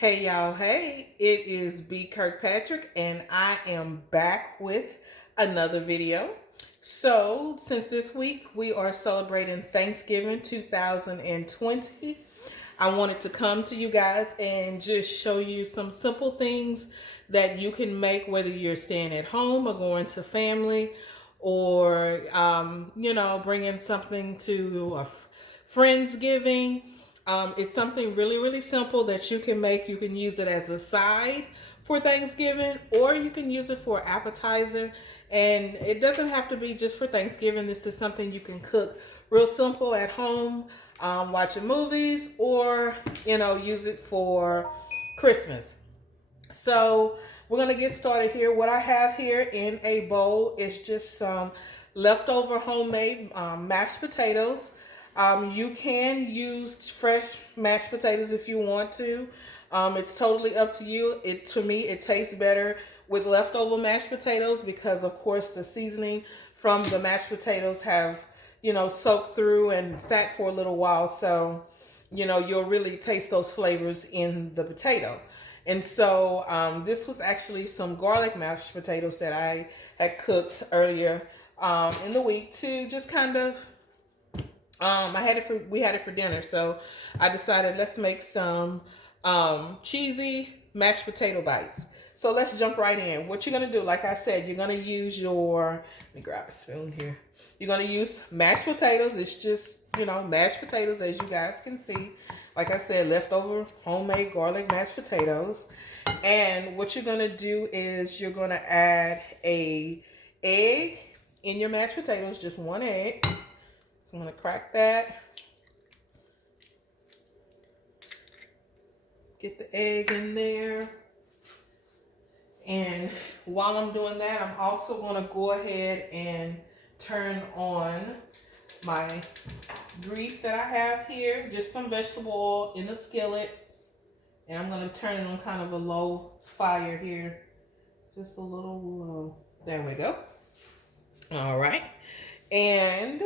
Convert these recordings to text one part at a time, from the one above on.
Hey y'all, hey, it is B Kirkpatrick and I am back with another video. So, since this week we are celebrating Thanksgiving 2020, I wanted to come to you guys and just show you some simple things that you can make whether you're staying at home or going to family or, bringing something to a Friendsgiving. It's something really, really simple that you can make. You can use it as a side for Thanksgiving, or you can use it for appetizer. And it doesn't have to be just for Thanksgiving. This is something you can cook real simple at home, watching movies, or use it for Christmas. So we're gonna get started here. What I have here in a bowl is just some leftover homemade mashed potatoes. You can use fresh mashed potatoes if you want to. It's totally up to you. To me, it tastes better with leftover mashed potatoes because, of course, the seasoning from the mashed potatoes have soaked through and sat for a little while. So you'll really taste those flavors in the potato. And so this was actually some garlic mashed potatoes that I had cooked earlier in the week to just kind of we had it for dinner, so I decided let's make some cheesy mashed potato bites. So let's jump right in. What you're gonna do, like I said, you're gonna use your, let me grab a spoon here. You're gonna use mashed potatoes. It's just, mashed potatoes, as you guys can see. Like I said, leftover homemade garlic mashed potatoes. And what you're gonna do is you're gonna add a egg in your mashed potatoes, just one egg. So I'm going to crack that. Get the egg in there. And while I'm doing that, I'm also going to go ahead and turn on my grease that I have here. Just some vegetable oil in a skillet. And I'm going to turn it on kind of a low fire here. Just a little low. There we go. All right. And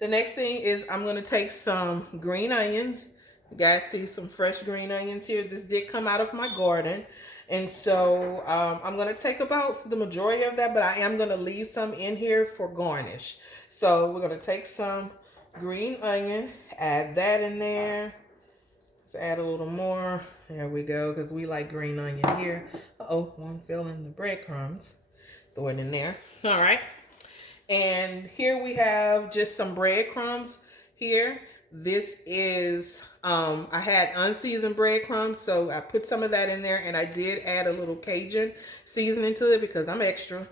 the next thing is I'm going to take some green onions. You guys see some fresh green onions here. This did come out of my garden. And so I'm going to take about the majority of that, but I am going to leave some in here for garnish. So we're going to take some green onion, add that in there. Let's add a little more. There we go, because we like green onion here. Uh-oh, one fell in the breadcrumbs. Throw it in there. All right. And here we have just some breadcrumbs here. This is, I had unseasoned breadcrumbs, so I put some of that in there, and I did add a little Cajun seasoning to it because I'm extra.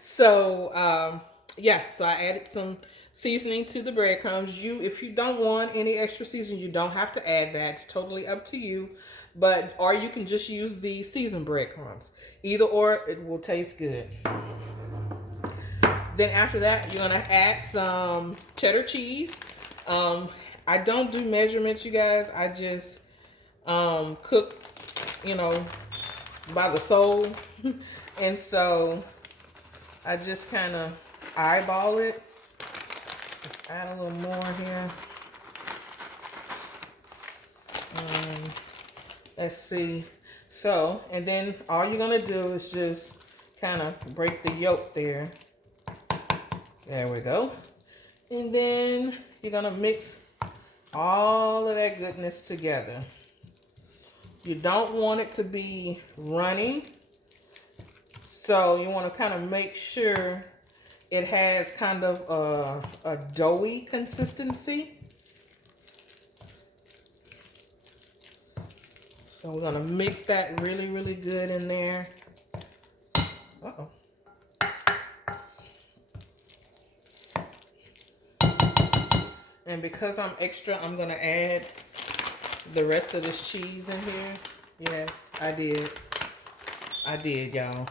So, yeah, so I added some seasoning to the breadcrumbs. If you don't want any extra seasoning, you don't have to add that. It's totally up to you. Or you can just use the seasoned breadcrumbs. Either or, it will taste good. Then after that, you're going to add some cheddar cheese. I don't do measurements, you guys. I just cook, by the soul. And so I just kind of eyeball it. Let's add a little more here. Let's see. So, and then all you're going to do is just kind of break the yolk there. There we go. And then you're going to mix all of that goodness together. You don't want it to be runny. So you want to kind of make sure it has kind of a doughy consistency. So we're going to mix that really, really good in there. Uh-oh. And because I'm extra, I'm going to add the rest of this cheese in here. Yes, I did. I did, y'all.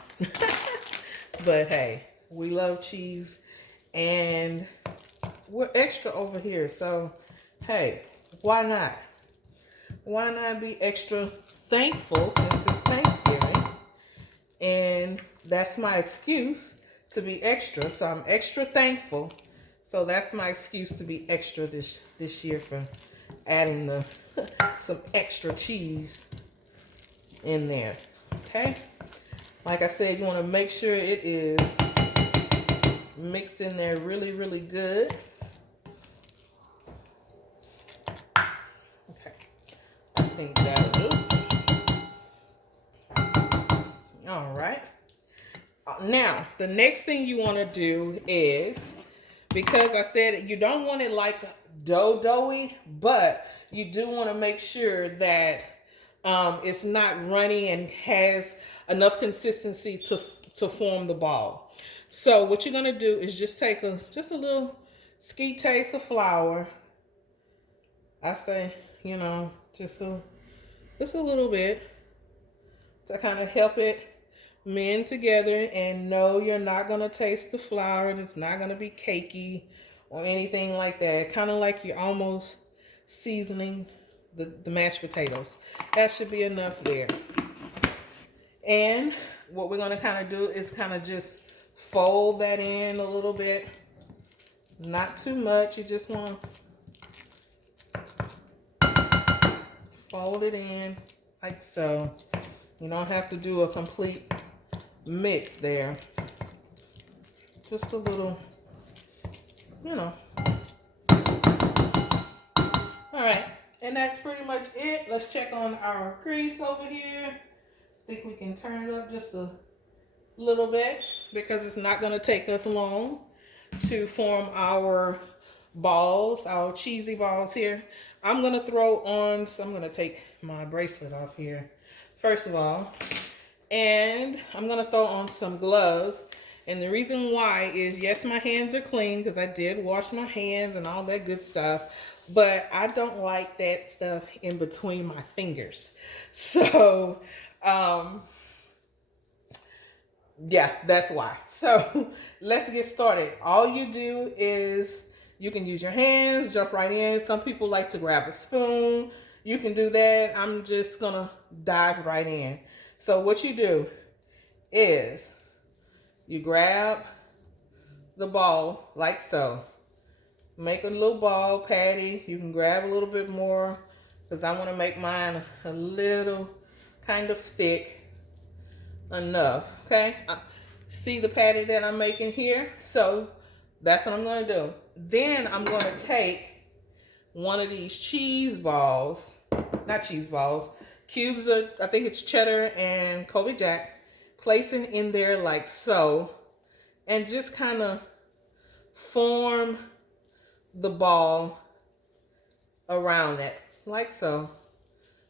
But hey, we love cheese. And we're extra over here. So, hey, why not? Why not be extra thankful since it's Thanksgiving? And that's my excuse to be extra. So I'm extra thankful. So that's my excuse to be extra this year for adding some extra cheese. in there. Okay. Like I said, you want to make sure it is mixed in there really, really good. Okay. I think that'll do. All right. Now, the next thing you want to do is, because I said you don't want it like doughy, but you do want to make sure that it's not runny and has enough consistency to form the ball. So what you're going to do is just take just a little ski taste of flour. I say, you know, just a little bit to kind of help it mend together. And no, you're not going to taste the flour. It's not going to be cakey or anything like that. Kind of like you're almost seasoning the mashed potatoes. That should be enough there. And what we're going to kind of do is kind of just fold that in a little bit. Not too much. You just want to fold it in like so. You don't have to do a complete mix there. Just a little, you know. All right, and that's pretty much it. Let's check on our grease over here. I think we can turn it up just a little bit because it's not going to take us long to form our balls, our cheesy balls here. I'm going to throw on, so I'm going to take my bracelet off here first of all, and I'm going to throw on some gloves. And the reason why is, yes, my hands are clean because I did wash my hands and all that good stuff, but I don't like that stuff in between my fingers. So, yeah, that's why. So let's get started. All you do is you can use your hands, jump right in. Some people like to grab a spoon. You can do that. I'm just gonna dive right in. So what you do is you grab the ball like so. Make a little ball patty. You can grab a little bit more because I want to make mine a little kind of thick enough. Okay, see the patty that I'm making here? So that's what I'm going to do. Then I'm going to take one of these cheese balls, not cheese balls, cubes of, I think it's cheddar and Colby Jack, placing in there like so, and just kind of form the ball around it like so.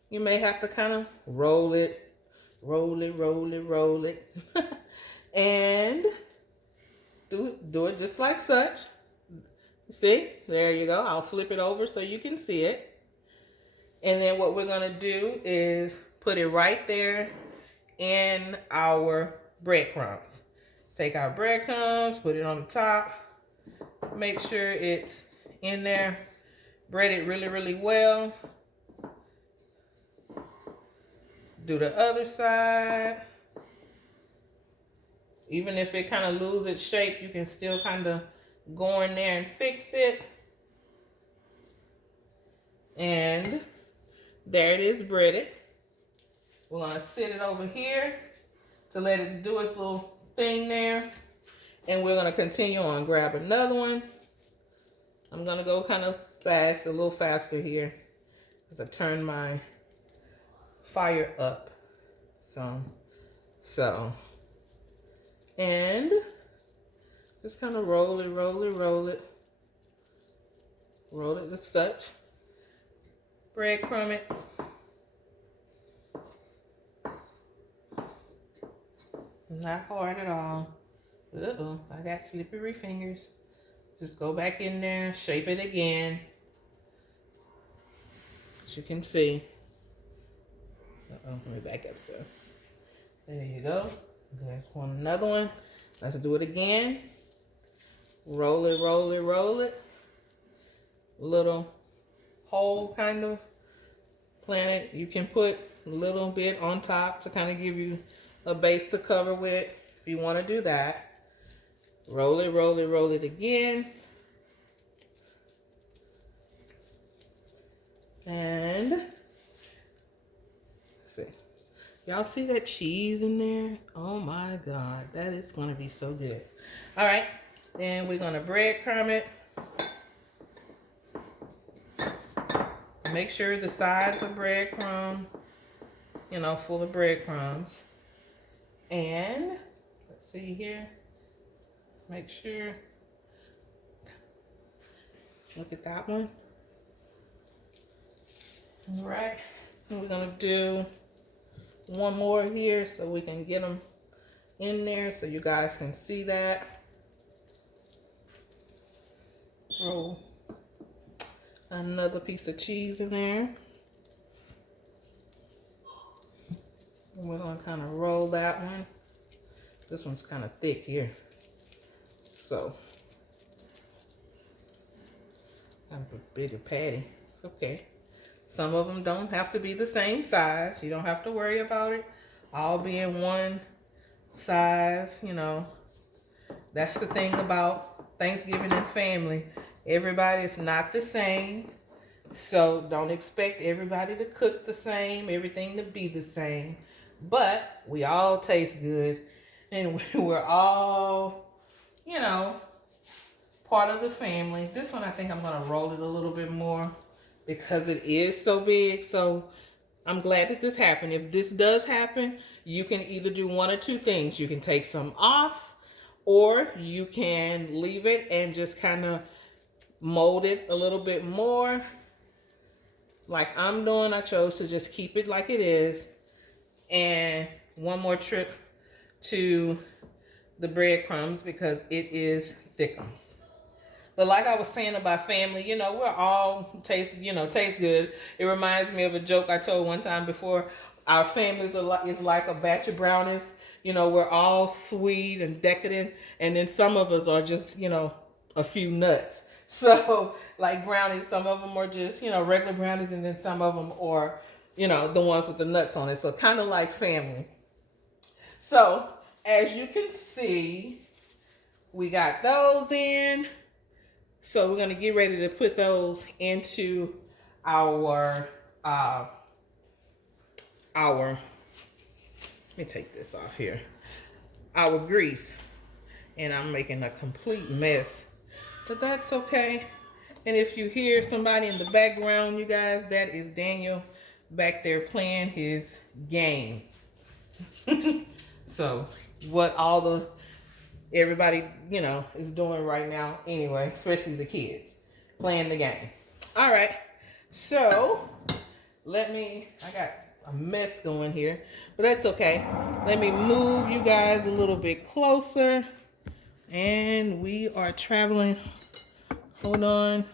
You may have to kind of roll it, and do it just like such. See, there you go. I'll flip it over so you can see it. And then what we're going to do is put it right there in our breadcrumbs. Take our breadcrumbs, put it on the top. Make sure it's in there. Bread it really, really well. Do the other side. Even if it kind of loses its shape, you can still kind of go in there and fix it. And there it is, breaded. We're going to sit it over here to let it do its little thing there. And we're going to continue on. Grab another one. I'm going to go kind of fast, a little faster here, because I turned my fire up. So. And just kind of roll it. Roll it as such. Breadcrumb it. Not hard at all. Uh-oh, I got slippery fingers. Just go back in there, shape it again. As you can see. Uh-oh, let me back up, so. There you go. There's another one. Let's do it again. Roll it. Little hole kind of planet. You can put a little bit on top to kind of give you a base to cover with if you want to do that. Roll it again. And let's see. Y'all see that cheese in there? Oh my God, that is gonna be so good. All right, then we're gonna breadcrumb it. Make sure the sides are breadcrumb, you know, full of breadcrumbs. And let's see here. Make sure. Look at that one. All right, and we're gonna do one more here so we can get them in there so you guys can see that. Throw another piece of cheese in there. And we're gonna kind of roll that one. This one's kind of thick here. So, kind of a bigger patty. It's okay. Some of them don't have to be the same size. You don't have to worry about it all being one size, you know. That's the thing about Thanksgiving and family. Everybody is not the same. So don't expect everybody to cook the same, everything to be the same. But we all taste good. And we're all, you know, part of the family. This one, I think I'm going to roll it a little bit more because it is so big. So I'm glad that this happened. If this does happen, you can either do one or two things. You can take some off, or you can leave it and just kind of mold it a little bit more. Like I'm doing, I chose to just keep it like it is. And one more trip to the breadcrumbs because it is thickums. But like I was saying about family, you know, we're all taste good. It reminds me of a joke I told one time before. Our families is like a batch of brownies. You know, we're all sweet and decadent. And then some of us are just, you know, a few nuts. So like brownies, some of them are just, you know, regular brownies. And then some of them are, you know, the ones with the nuts on it. So kind of like family. So as you can see, we got those in. So we're going to get ready to put those into our, let me take this off here, our grease. And I'm making a complete mess, but that's okay. And if you hear somebody in the background, you guys, that is Daniel back there playing his game. So what everybody, you know, is doing right now anyway, especially the kids, playing the game. All right, so I got a mess going here, but that's okay. Let me move you guys a little bit closer. And we are traveling. Hold on.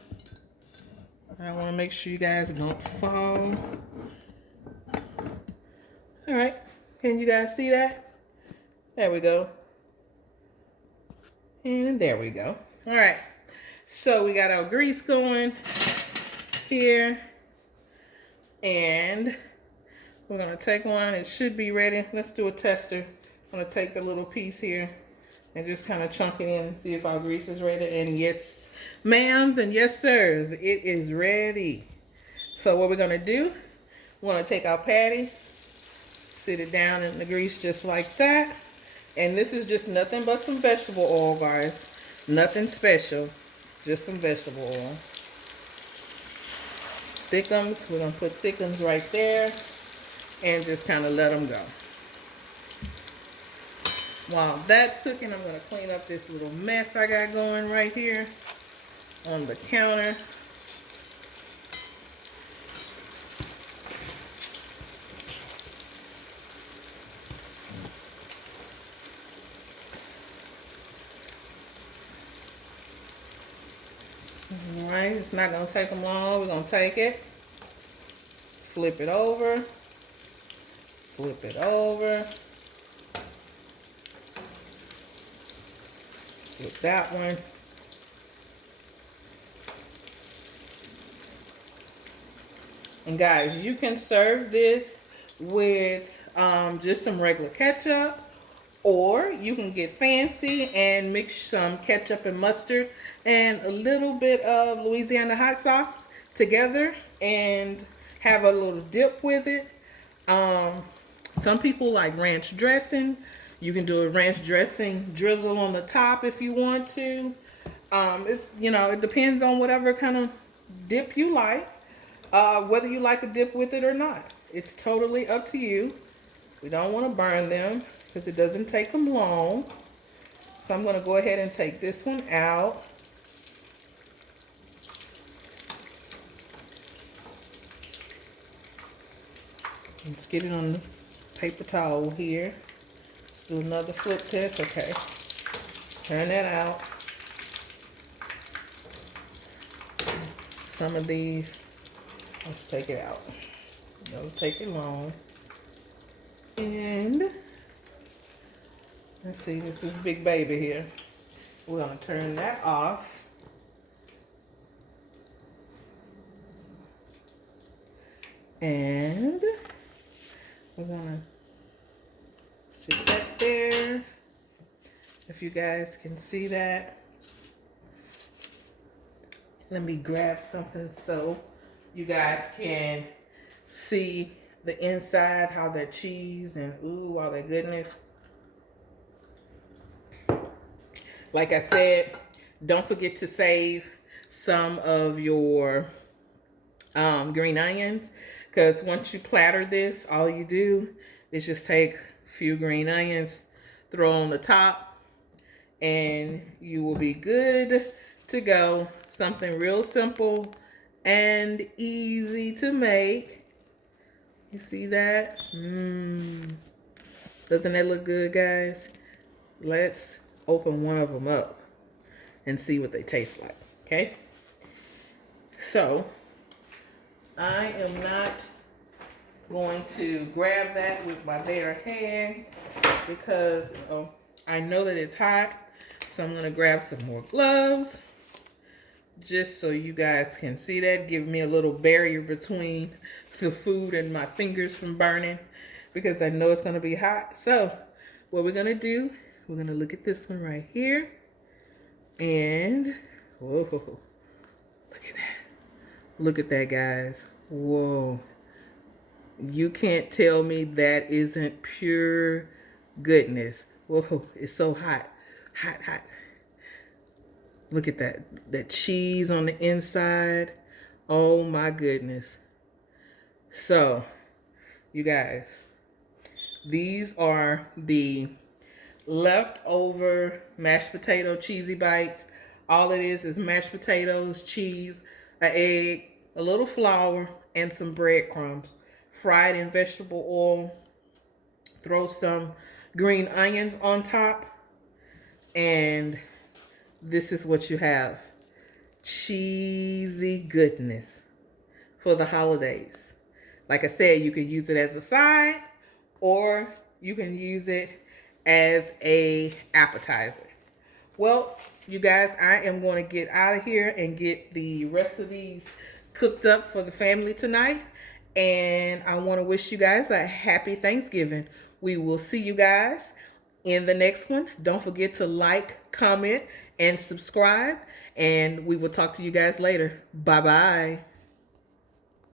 I want to make sure you guys don't fall. All right, can you guys see that? There we go. And there we go. All right, so we got our grease going here, and we're gonna take one. It should be ready. Let's do a tester. I'm gonna take a little piece here and just kind of chunk it in and see if our grease is ready. And yes, ma'ams, and yes, sirs, it is ready. So what we're gonna do, we're gonna take our patty, sit it down in the grease just like that. And this is just nothing but some vegetable oil, guys. Nothing special, just some vegetable oil. Thickums, we're gonna put thickums right there and just kind of let them go. While that's cooking, I'm gonna clean up this little mess I got going right here on the counter. All right, it's not gonna take them long. We're gonna take it, flip it over, flip it over, flip that one. And guys, you can serve this with just some regular ketchup, or you can get fancy and mix some ketchup and mustard and a little bit of Louisiana hot sauce together and have a little dip with it. Some people like ranch dressing. You can do a ranch dressing drizzle on the top if you want to. It's, you know, it depends on whatever kind of dip you like. Whether you like a dip with it or not. It's totally up to you. We don't want to burn them because it doesn't take them long. So I'm going to go ahead and take this one out. Let's get it on the paper towel here. Let's do another flip test. Okay. Turn that out. Some of these, let's take it out. Don't take it long. And let's see, this is Big Baby here. We're gonna turn that off. And we're gonna sit that there. If you guys can see that. Let me grab something so you guys can see the inside, how that cheese and ooh, all that goodness. Like I said, don't forget to save some of your green onions, because once you platter this, all you do is just take a few green onions, throw on the top, and you will be good to go. Something real simple and easy to make. You see that? Doesn't that look good, guys? Let's open one of them up and see what they taste like. Okay, so I am not going to grab that with my bare hand because I know that it's hot. So I'm going to grab some more gloves just so you guys can see that. Give me a little barrier between the food and my fingers from burning because I know it's going to be hot. So what we're going to do, we're going to look at this one right here. And whoa, look at that. Look at that, guys. Whoa. You can't tell me that isn't pure goodness. Whoa, it's so hot. Hot, hot. Look at that cheese on the inside. Oh my goodness. So, you guys, these are the leftover mashed potato cheesy bites. All it is mashed potatoes, cheese, an egg, a little flour, and some breadcrumbs. Fried in vegetable oil. Throw some green onions on top. And this is what you have. Cheesy goodness for the holidays. Like I said, you can use it as a side or you can use it as a appetizer. Well, you guys, I am going to get out of here and get the rest of these cooked up for the family tonight. And I want to wish you guys a happy Thanksgiving. We will see you guys in the next one. Don't forget to like, comment, and subscribe. And we will talk to you guys later. Bye-bye.